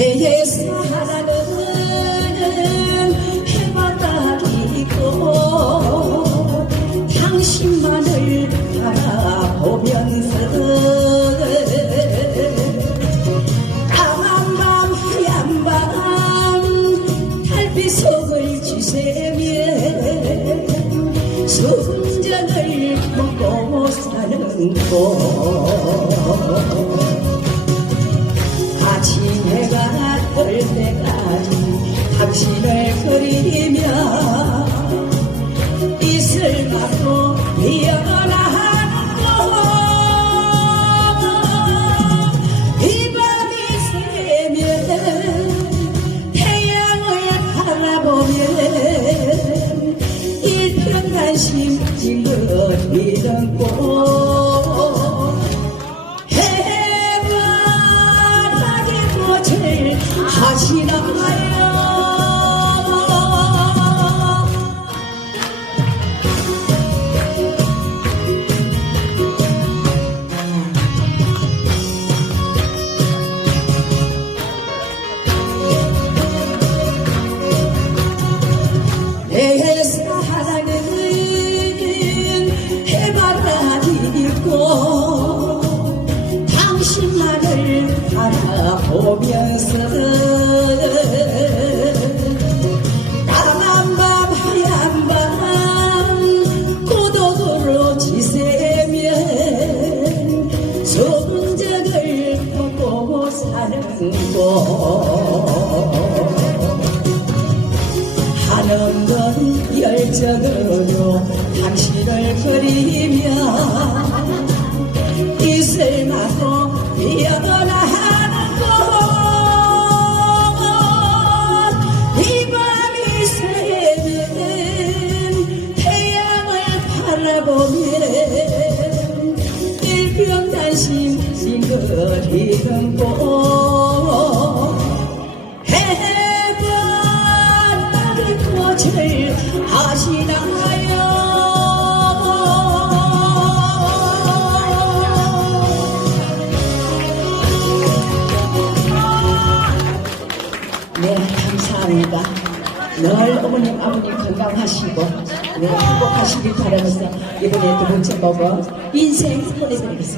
내의 사랑은 해바라기고 당신만을 바라보면서 까만 밤 하얀 밤 달빛 속을 지새며 순전을 먹고 사는 곳. 아침 해가 뜰 때까지 당신을 그리며 이슬 맞고 피어나는 꽃 이 밤이 새면 태양을 바라보면 일평단심 징그리던 꽃 해바라기 꽃을 하시나요 바라보면서 까만 밤 하얀 밤 고독으로 지새면 손적을 보고 사는 곳 하는 건 열정으로 당신을 그리며 이슬 맞고 피어나 바라보면 일평단심 싱그리는 꽃 해바라기 꽃을 아시나요? 네, 감사합니다. 늘 어머님, 아버님 건강하시고, 네, 행복하시길 바라면서 이번에 두 번째 먹어 인생 보내드리겠습니다.